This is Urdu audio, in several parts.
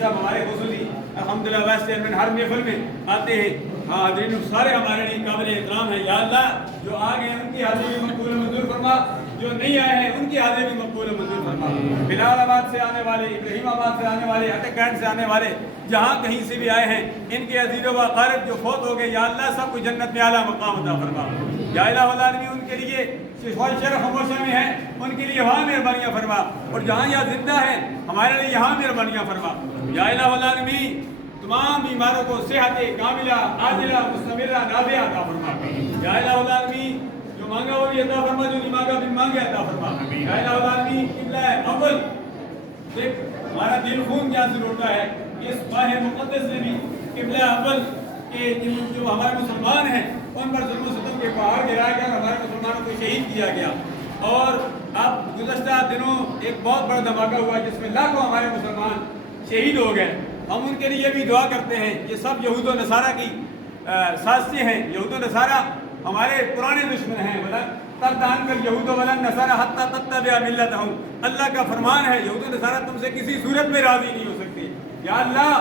صاحب ہمارے خصوصی الحمدللہ وائس چیئرمین ہر محفل میں آتے ہیں. ہاں حاضرین سارے ہمارے لیے قابل احترام ہیں. یا اللہ جو آ گئے ہیں ان کی حاضری بھی مقبول منظور فرما, جو نہیں آئے ہیں ان کی حاضری بھی مقبول منظور فرما. بلال آباد سے آنے والے, ابراہیم آباد سے آنے والے, اٹک کینٹ سے آنے والے, جہاں کہیں سے بھی آئے ہیں, ان کے عزیز و اقارب جو فوت ہو گئے, یا اللہ سب کو جنت میں اعلیٰ مقام عطا فرما. یا الہ العالمین ان کے لیے شرف خموشہ میں ہیں, ان کے لیے وہاں مہربانیاں فرما, اور جہاں یہاں زندہ ہیں ہمارے لیے یہاں مہربانیاں فرما. یا الہ العالمین تمام بیماروں کو صحت کاملہ عاجلہ مستمرہ نافعہ عطا فرما. یا الہ العالمین جو مانگا وہ بھی عطا فرما, جو نہیں مانگا بھی مانگے عطا فرما. یا الہ العالمین قبلہ اول دیکھ ہمارا دل خون جہاں سے لوٹتا ہے, اس ماہ مقدس میں بھی قبلہ اول کے جو ہمارے مسلمان ہیں ان پر ظلم و ستم کے پہاڑ گرائے گئے اور ہمارے مسلمانوں کو شہید کیا گیا. اور اب گزشتہ دنوں ایک بہت بڑا دھماکہ ہوا جس میں لاکھوں ہمارے مسلمان شہید ہو گئے. ہم ان کے لیے بھی دعا کرتے ہیں. یہ سب یہود و نصارہ کی سازشیں ہیں. یہود و نصارہ ہمارے پرانے دشمن ہیں. تب دان کر یہود و نصارہ حتی تتبع ملتہم, اللہ کا فرمان ہے یہود و نصارہ تم سے کسی صورت میں راضی نہیں ہو سکتے. یا اللہ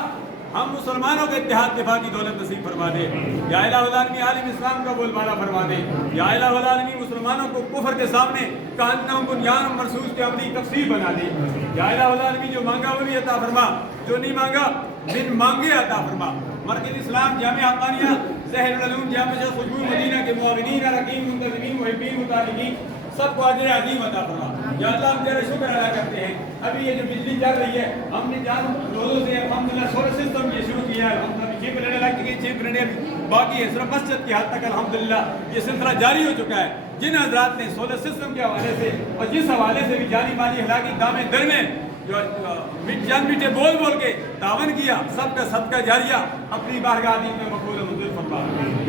ہم مسلمانوں کے اتحاد دفاع کی دولت نصیب فرما دے. یا الہ العالمین عالم اسلام کا بول بالا فرما دے. یا الہ العالمین مسلمانوں کو کفر کے سامنے کاننا بنیان مرصوص کے عملی تفسیر بنا دے. یا الہ العالمین جو مانگا وہ بھی عطا فرما, جو نہیں مانگا بن مانگے عطا فرما. مرکز اسلام جامعہ حقانیہ زہر العلوم جامعہ خوشبو مدینہ کے معاونین رقیم منتظمین محبین متعلقین سب کو اجر عظیم عطا فرما. یا اللہ ہم تیرا شکر ادا کرتے ہیں. ابھی یہ جو بجلی چل رہی ہے ہم نے جان روزوں سے الحمدللہ سولر سسٹم یہ شروع کیا ہے. ہم ابھی 6 پلیٹیں لگ چکی ہیں, 6 پلیٹیں ابھی باقی ہے. صرف مسجد کی حد تک الحمدللہ یہ سلسلہ جاری ہو چکا ہے. جن حضرات نے سولر سسٹم کے حوالے سے اور جس حوالے سے بھی جانی مالی ہلاکی دامے در میں جو جان میٹھے بول بول کے تعاون کیا, سب کا صدقہ جاریہ اپنی بارگاہ دین میں مقبول و منظور فرما.